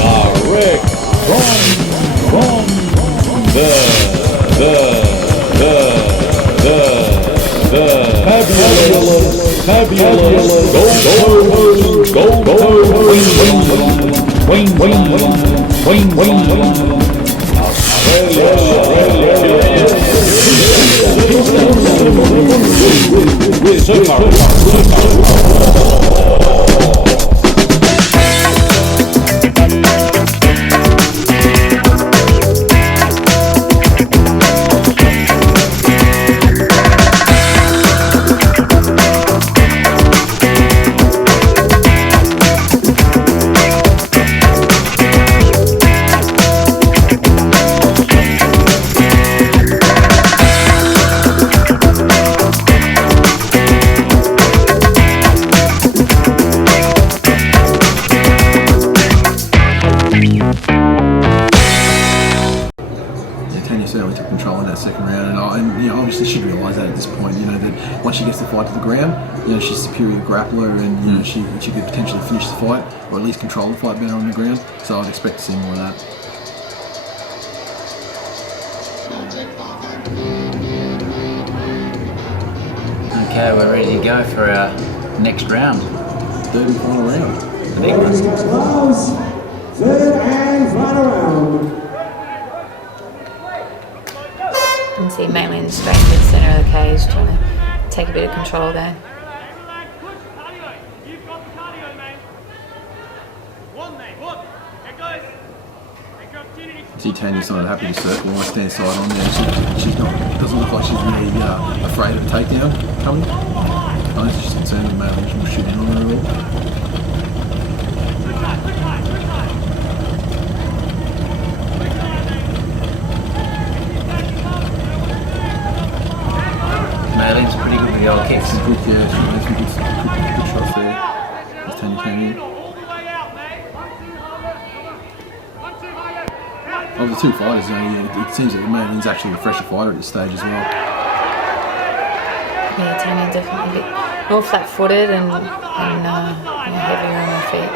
Direct from the fabulous certainly took control in that second round, and obviously she'd realise that at this point, that once she gets the fight to the ground, she's a superior grappler, and she could potentially finish the fight, or at least control the fight better on the ground. So I'd expect to see more of that. Okay, we're ready to go for our next round. Third and final round. The big one. Third and final round. You can see Maitland straight in the centre of the cage, trying to take a bit of control there. See Tanya's not happy to circle. I stand side on there. She's not. Doesn't look like she's really afraid of the takedown coming. I think she's concerned that Maitland will shoot in on her at all. Maitland's pretty good with the old kicks. She's good, yeah. She made some good shots there as Tanya came in. Of the two fighters, it seems that Maitland's actually the fresher fighter at this stage as well. Yeah, Tanya definitely a bit more flat-footed and heavier on her feet.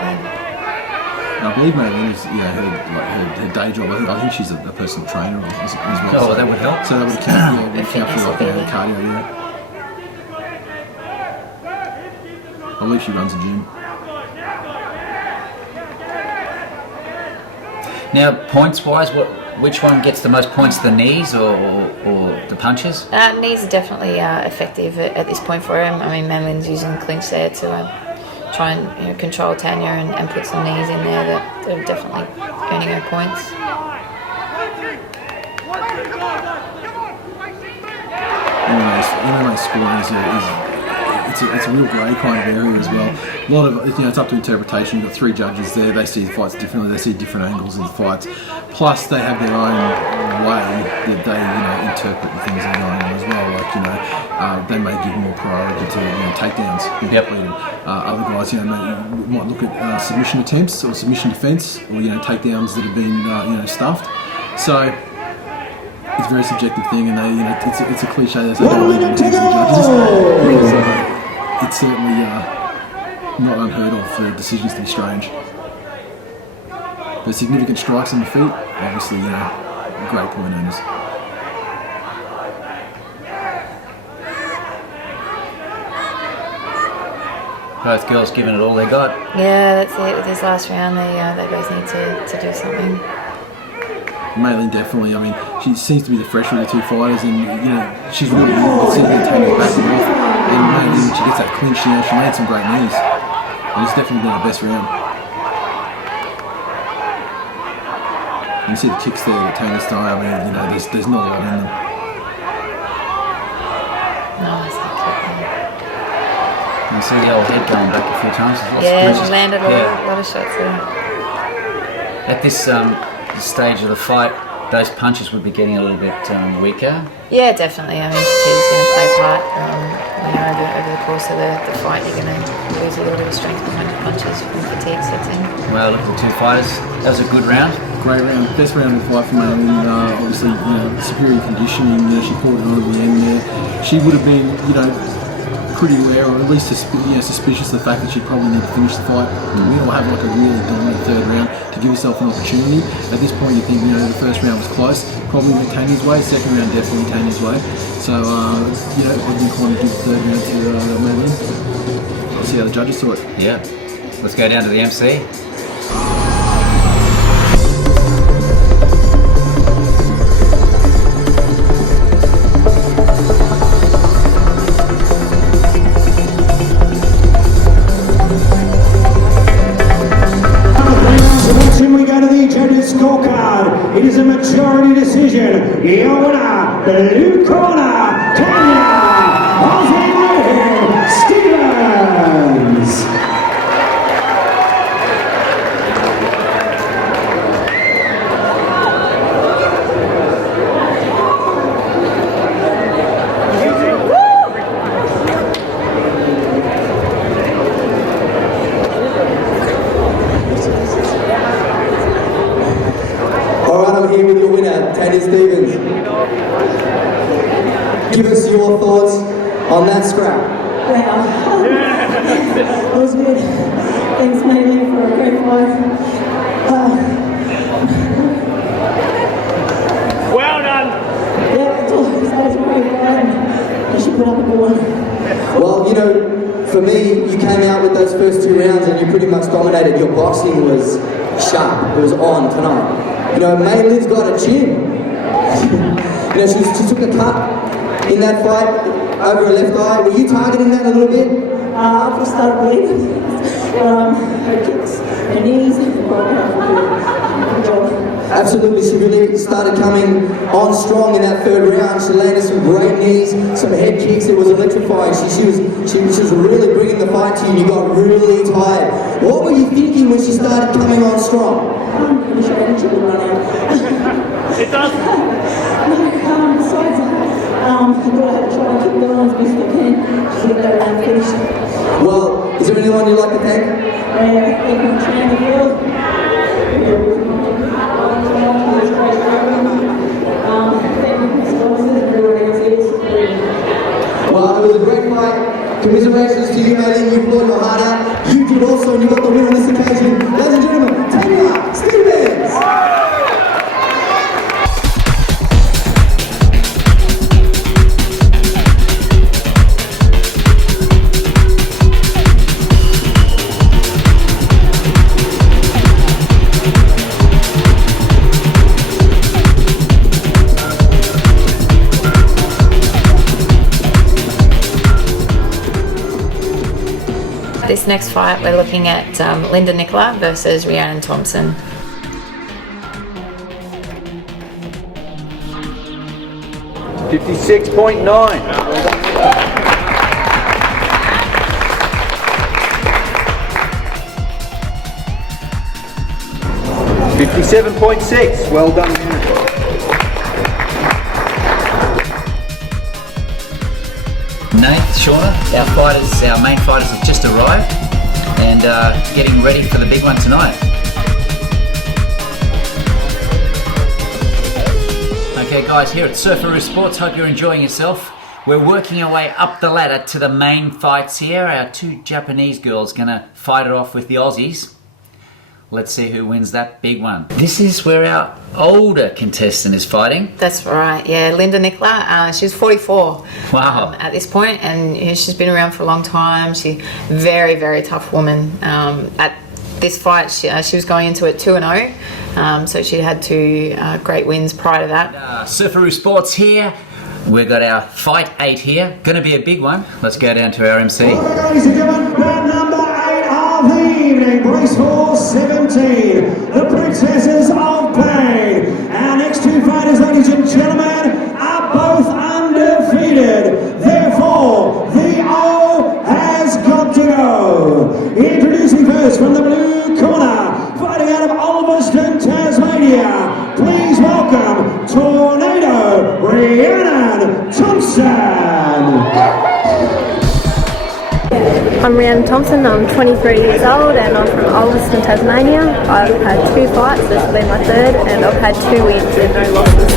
And I believe Maitland is her day job. I think she's a personal trainer as well. Oh, that would help. So that would count, count for cardio, I believe she runs a gym. Now, points-wise, which one gets the most points, the knees or the punches? Knees are definitely effective at this point for him. I mean, Maitland's using clinch there to try and control Tanya and put some knees in there that are definitely earning her points. MMA scoring it's a real grey kind of area as well. A lot of it's up to interpretation. You've got three judges there. They see the fights differently. They see different angles of the fights. Plus, they have their own way that they interpret the things that are going on as well. Like they may give more priority to takedowns being completed. Other guys might look at submission attempts or submission defence or takedowns that have been stuffed. So it's a very subjective thing, and it's a cliche. They say don't leave it to the judges. It's certainly not unheard of for decisions to be strange. The significant strikes on the feet, obviously, great point owners. Both girls giving it all they got. Yeah, that's it. With this last round, they both need to do something. Maitland definitely. I mean, she seems to be the fresher of the two fighters, and she's really good. Sitting there taking it back and off. And Maitland, when she gets that clinch, she made some great knees, and it's definitely been her best round. And you see the kicks there that Tanya's throwing. I mean, there's not a lot in them. Nice that kick. You can see the old head going back a few times. Yeah, she landed a lot of shots there. At this stage of the fight, those punches would be getting a little bit weaker. Yeah, definitely. I mean, fatigue's going to play a part. Over the course of the fight, you're going to lose a little bit of strength behind your punches when fatigue sets in. Well, look at the two fighters. That was a good round. Great round. Best round of the fight for Maitland. Obviously, superior conditioning. She poured it on at the end there. She would have been, pretty aware, or at least suspicious of the fact that she'd probably need to finish the fight. We all have like a really dominant third round to to give yourself an opportunity. At this point, you think, the first round was close, probably went Tanya's way. Second round, definitely Tanya's way. So, I've been calling to give the third round to Madeline. Let's see how the judges saw it. Yeah. Let's go down to the MC. We go to the judges' scorecard. It is a majority decision. Your winner, blue corner, Tanya Stevens. Here with your winner, Tanya Stevens. Give us your thoughts on that scrap. Wow. That was good. Thanks, Madeline, for a great fight. Well done. Yeah, it's always that was a great fight. You should put up a good one. Well, for me, you came out with those first 2 rounds and you pretty much dominated. Your boxing was sharp. It was on tonight. Madeleine's got a chin. She took a cut in that fight over her left eye. Were you targeting that a little bit? After I started bleeding, her kicks, her knees, good job. Absolutely, she really started coming on strong in that third round. She landed some great knees, some head kicks. It was electrifying. She was really bringing the fight to you. And you got really tired. What were you thinking when she started coming on strong? I'm pretty sure energy will run out. It does. Besides that, I thought I had to try and keep going as best I can just to get that round finished. Well, is there anyone you'd like to thank? Thank you, Chan, as well. Well, it was a great fight. Commiserations to you, Madeline. You fought your heart out. You did also, and you got the win on this occasion. Ladies and gentlemen, Tanya Stevens. This next fight, we're looking at Linda Nicola versus Rhiannon Thompson. $57.6. Well done. Nate, Shauna, our main fighters have just arrived and getting ready for the big one tonight. Okay guys, here at Surfaroo Sports, hope you're enjoying yourself. We're working our way up the ladder to the main fights here. Our 2 Japanese girls gonna fight it off with the Aussies. Let's see who wins that big one. This is where our older contestant is fighting. That's right, yeah, Linda Nicola. She's 44 Wow. at this point, and she's been around for a long time. She's very, very tough woman. At this fight, she was going into it 2-0, so she had 2 great wins prior to that. Surfaroo Sports here. We've got our fight 8 here. Gonna be a big one. Let's go down to our MC. Ladies and gentlemen, round number 8 of the evening, brace for 17, the Princesses of Pain. Our next 2 fighters, ladies and gentlemen, are both undefeated. Therefore, the O has got to go. Introducing first from the blue corner, fighting out of Ulverston, Tasmania. Please welcome Tornado Rhiannon Thompson. I'm Rhiannon Thompson, I'm 23 years old and I'm from Ulverston, Tasmania. I've had 2 fights, this will be my 3rd, and I've had 2 wins and no losses.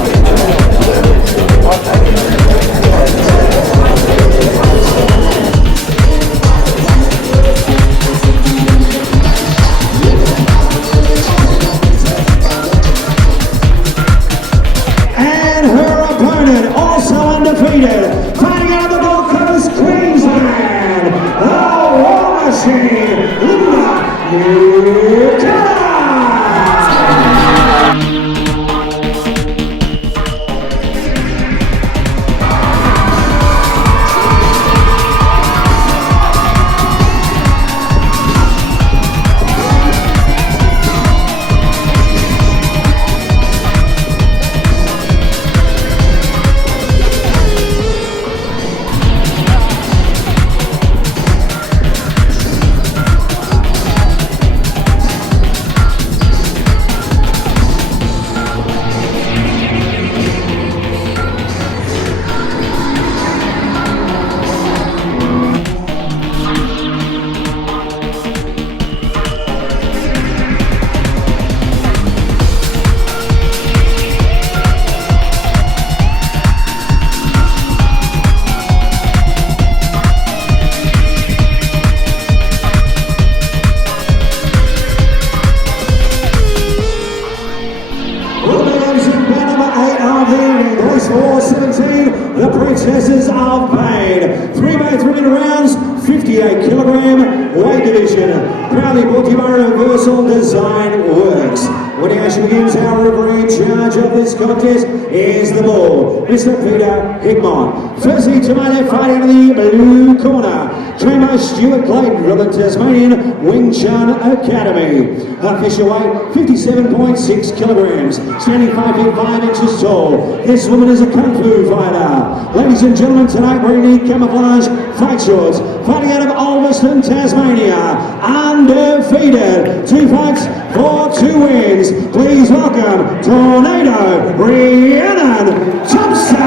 horse 17, the Princesses of Pain. 3 mates within rounds, 58 kilogram weight division. Proudly brought to you by Reversal Design Works. When the action begins, our referee in charge of this contest is the bull, Mr. Peter Hickmott. Firstly, to my left, fighting in the blue corner, trained by Stuart Clayton from the Tasmanian Wing Chun Academy. Official weight, 57.6 kilograms, standing 5 feet 5 inches tall. This woman is a Kung Fu fighter. Ladies and gentlemen, tonight wearing the camouflage fight shorts, fighting out of Ulverston, Tasmania, undefeated. 2 fights for 2 wins. Please welcome Tornado Rhiannon Thompson.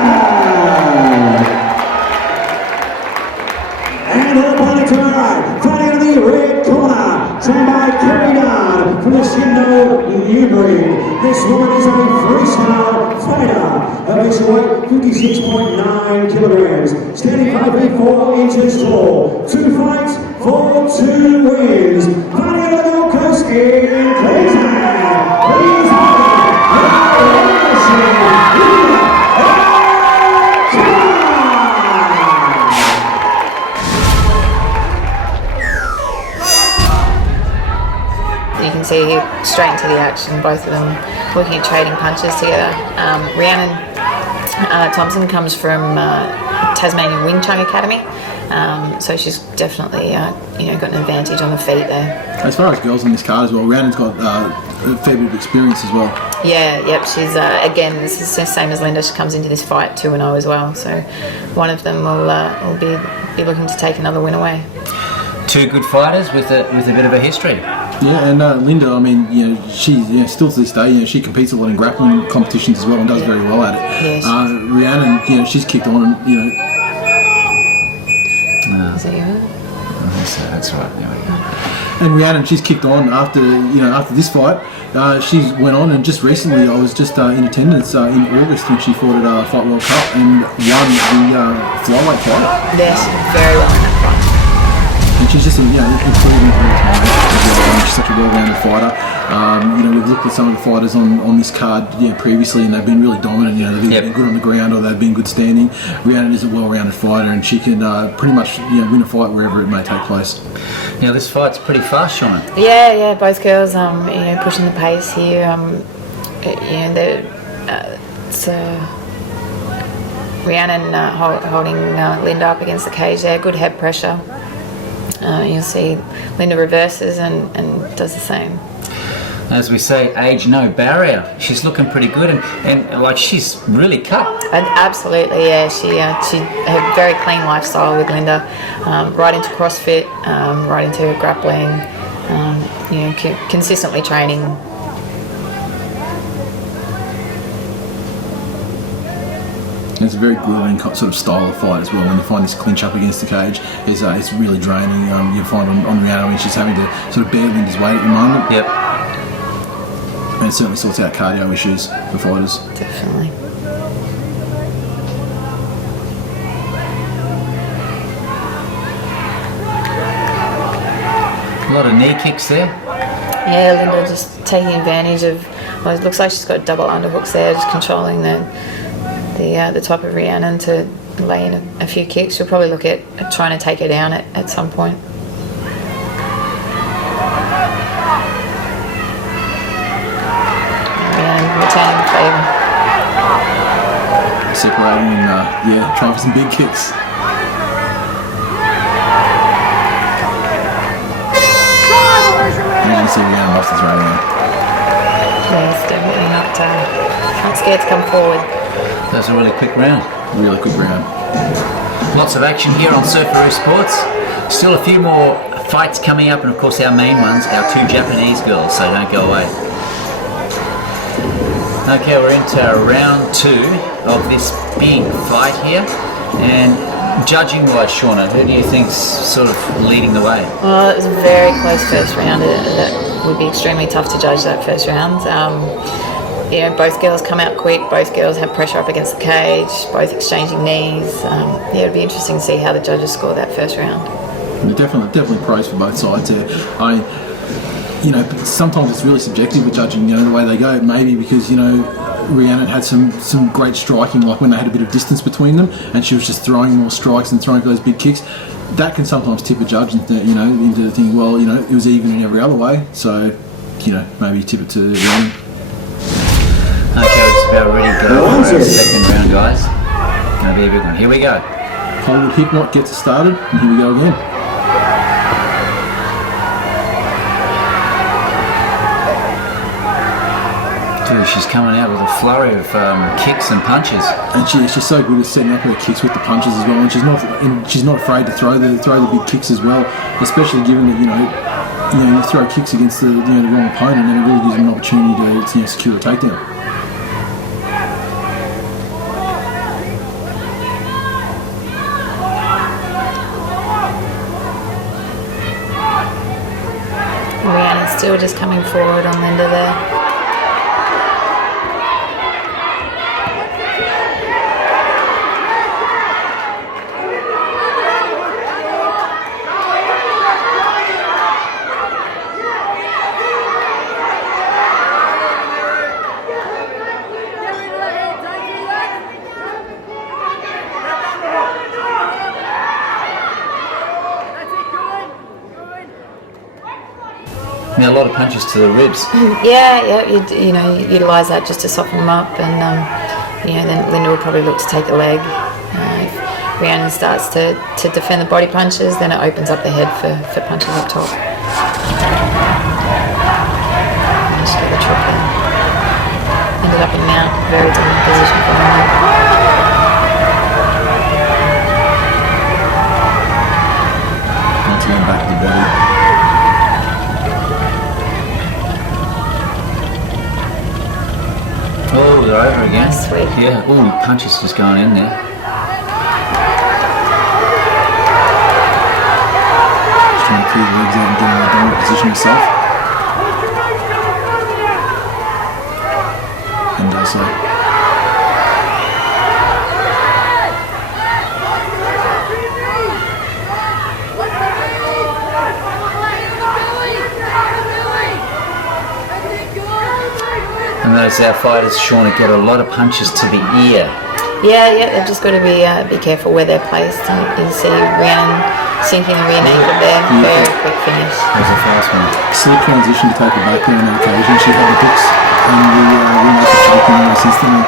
And her opponent to her right, fighting out of the red corner, trained by Kerry Dunn from the Shindo New Breed. This woman is a freestyle fighter. Official weight 56.9 kilograms, standing 5 feet 4 inches tall. 2 fights for 2 wins. Fighting out of the Gold Coast in Queensland. Please You can see here straight into the action, both of them looking at trading punches together. Rhiannon Thompson comes from Tasmanian Wing Chun Academy, so she's definitely got an advantage on the feet there. As far as girls in this card as well, Rhiannon's got a fair bit of experience as well. Yeah, yep, she's, again, this is the same as Linda, she comes into this fight 2-0 as well, so one of them will be looking to take another win away. 2 good fighters with a bit of a history. Yeah, and Linda, I mean, she still to this day, she competes a lot in grappling competitions as well and does very well at it. Yes. Rhiannon, she's kicked on and, Is that you? That's right. Yeah. And Rhiannon, she's kicked on after this fight. She went on, and just recently, I was just in attendance in August when she fought at Fight World Cup and won the flyweight fight. Yes, very well in that fight. And she's just improving all the time as well. She's such a well-rounded fighter. We've looked at some of the fighters on this card previously, and they've been really dominant. They've been good on the ground or they've been good standing. Rhiannon is a well-rounded fighter, and she can pretty much win a fight wherever it may take place. Now this fight's pretty fast, Shauna. Yeah, both girls, pushing the pace here. It's Rhiannon holding Linda up against the cage there. Good head pressure. You'll see Linda reverses and does the same. As we say, age no barrier. She's looking pretty good and like she's really cut. Absolutely, yeah. She had a very clean lifestyle with Linda, right into CrossFit, right into grappling, consistently training. It's a very grueling sort of style of fight as well. When you find this clinch up against the cage, it's really draining. You find on Rhiannon when she's having to sort of bear Linda's weight at the moment. Yep. And it certainly sorts out cardio issues for fighters. Definitely. A lot of knee kicks there. Yeah, Linda just taking advantage of. Well, it looks like she's got double underhooks there, just controlling the top of Rhiannon to lay in a few kicks. She'll probably look at trying to take her down at some point. Rhiannon returning the favour. Separating and trying for some big kicks. And you can see Rhiannon lost his radio. Yeah, it's definitely not scared to come forward. That was a really quick round. Really quick round. Lots of action here on Surfaroo Sports. Still a few more fights coming up, and of course our main ones, our 2 Japanese girls, so don't go away. Okay, we're into round 2 of this big fight here, and judging-wise, Shauna, who do you think's sort of leading the way? Well, it was a very close first round. That would be extremely tough to judge that first round. Both girls come out quick, both girls have pressure up against the cage, both exchanging knees. It'd be interesting to see how the judges score that first round. Definitely praise for both sides there. but sometimes it's really subjective with judging, the way they go. Maybe because, Rhiannon had some great striking, like when they had a bit of distance between them, and she was just throwing more strikes and throwing those big kicks. That can sometimes tip a judge into thinking, well, it was even in every other way. So, maybe tip it to Rhiannon. Okay, we're just about ready to go for our second round, guys. Gonna be a big one. Here we go. Hollywood Hypnot gets it started, and here we go again. Dude, she's coming out with a flurry of kicks and punches. And she's so good at setting up her kicks with the punches as well. And she's not afraid to throw the big kicks as well, especially given that you throw kicks against the wrong opponent, and it really gives them an opportunity to secure a takedown. Rhiannon's still just coming forward on Linda there. A lot of punches to the ribs. Yeah, you utilise that just to soften them up, and then Linda will probably look to take the leg. If Rhiannon starts to defend the body punches, then it opens up the head for punches up top. She got the chop there. Ended up in mount, very dominant position for her. Once again, back to the body. Oh, they're over again. Sweet. Yeah. Oh, punches just going in there. Just trying to clear the legs out and get in a dominant position herself. And does so. And those our fighters, Shauna, get a lot of punches to the ear. Yeah, they've just got to be careful where they're placed. You see Rhiannon sinking the rear ankle there. Very quick finish. That was a fast one. Slick transition to take it back there on that occasion. She had the hooks and the rear shaking almost instantly.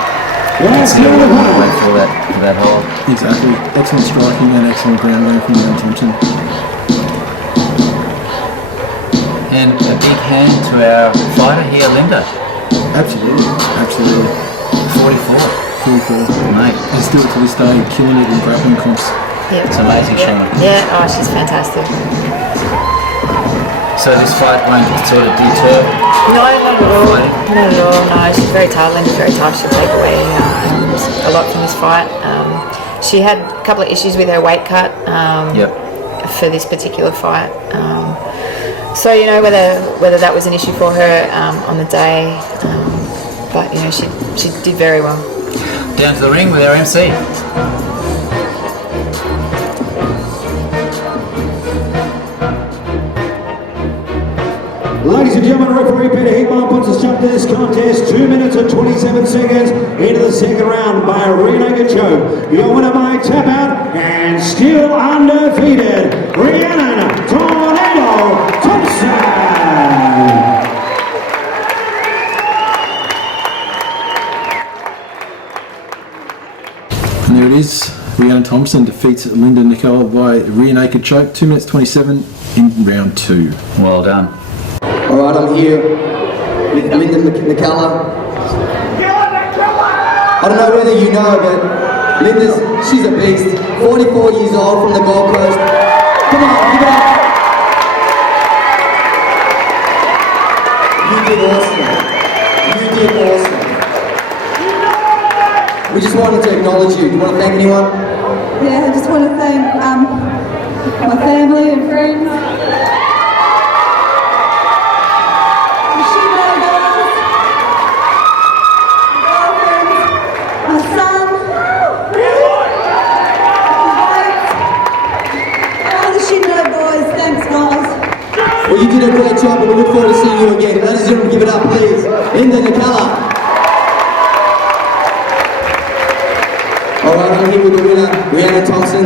Wait for that hold. Exactly. Excellent striking and excellent ground game from Rhiannon Thompson. And a big hand to our fighter here, Linda. Absolutely. 44. Mate. And still to this day killing it in grappling comps. Yeah. It's amazing, Shauna. Yeah, she's fantastic. So this fight won't sort of deter? No, not at all. Not at all. No, she's very tough. Linda's very tough. She'll take away a lot from this fight. She had a couple of issues with her weight cut for this particular fight. So whether that was an issue for her on the day, but she did very well. Down to the ring with our MC. Ladies and gentlemen, referee Peter Hickman puts a stop to this contest. 2 minutes and 27 seconds into the second round by a rear naked choke. Your winner by tap out and still undefeated, Rhiannon Tornado Thompson. And there it is. Rhiannon Thompson defeats Linda Nicola by rear naked choke. 2 minutes 27 in round 2. Well done. Alright, I'm here with Linda Nicola. I don't know whether you know, but she's a beast. 44 years old from the Gold Coast. Come on, give it up. You did awesome. We just wanted to acknowledge you. Do you want to thank anyone? Yeah, I just want to thank my family and friends. The Shingo girls. My son. All the Shingo boys. Thanks, guys. Well, you did a great job, and we look forward to seeing Linda Nicala. Alright, I'm here with the winner, Rhiannon Thompson.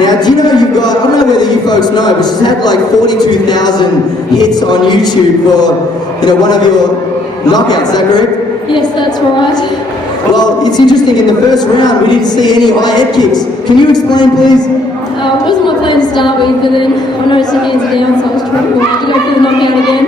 Now, do you know you've got, I don't know whether you folks know, but she's had like 42,000 hits on YouTube for, you know, one of your knockouts, is that correct? Yes, that's right. Well, it's interesting, in the first round we didn't see any high head kicks. Can you explain, please? It wasn't my plan to start with, but then I noticed the hands are down, so I was trying to go for the knockout again.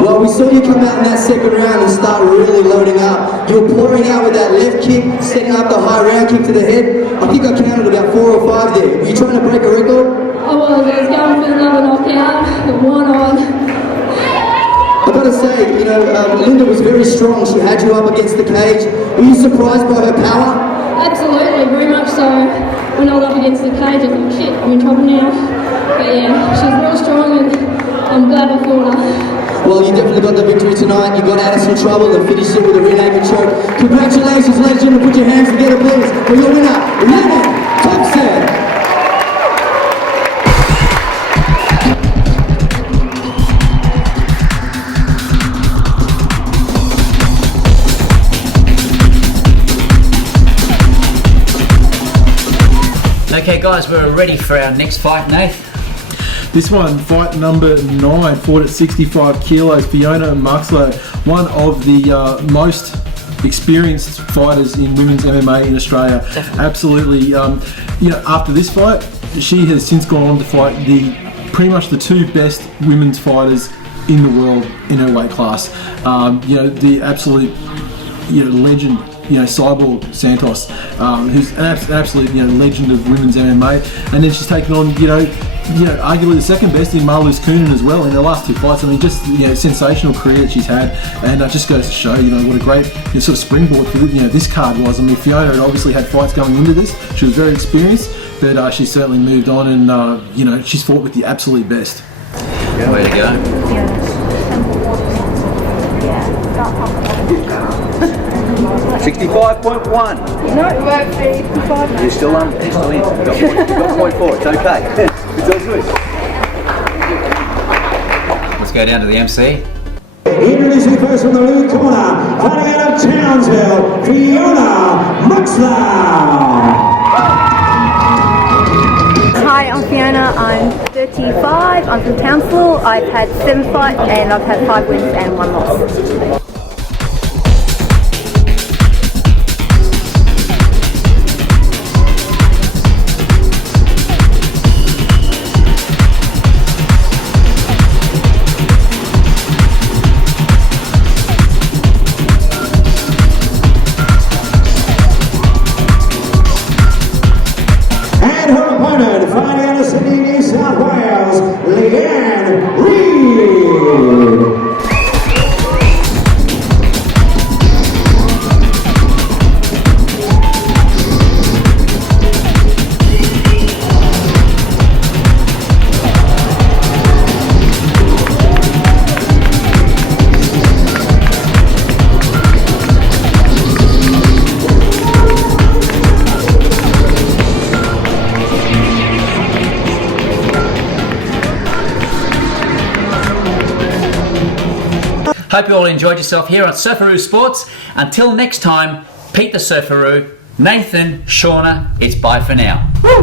Well, we saw you come out in that second round and start really loading up. You were pouring out with that left kick, setting up the high round kick to the head. I think I counted about 4 or 5 there. Were you trying to break a record? I was going for another knockout, but one on. I've got to say, you know, Linda was very strong. She had you up against the cage. Were you surprised by her power? Absolutely, very much so. When I was up against the cage, I thought, shit, I'm in trouble now. But yeah, she's real strong and I'm glad I fought her. Well, you definitely got the victory tonight. You got out of some trouble and finished it with a rear naked choke. Congratulations, ladies and gentlemen. Put your hands together, please, for your winner, Rhiannon Thompson. Okay guys, we're ready for our next fight, Nath. This one, fight number 9, fought at 65 kilos. Fiona Muxlow, one of the most experienced fighters in women's MMA in Australia. Definitely. Absolutely. You know, after this fight, she has since gone on to fight pretty much the 2 best women's fighters in the world in her weight class. You know, the absolute, you know, legend. You know, Cyborg Santos, who's an absolute, you know, legend of women's MMA, and then she's taken on, you know, arguably the second best in Marloes Coonan as well in her last 2 fights. I mean, just, you know, sensational career that she's had, and it just goes to show, you know, what a great, you know, sort of springboard for, you know, this card was. I mean, Fiona had obviously had fights going into this. She was very experienced, but she's certainly moved on, and you know, she's fought with the absolute best. Way to go. 65.1. No, it won't be 55. You're still in. You've got point 4. It's okay. It's all good. Let's go down to the MC. Introducing first from the blue corner, fighting out of Townsville, Fiona Muxlow. Hi, I'm Fiona. I'm 35. I'm from Townsville. I've had 7 fights and I've had 5 wins and 1 loss. And her opponent, fighting out of Sydney, New South Wales, Leanne Reid. Hope you all enjoyed yourself here on Surfaroo Sports. Until next time, Pete the Surfaroo, Nathan, Shauna, it's bye for now. Woo!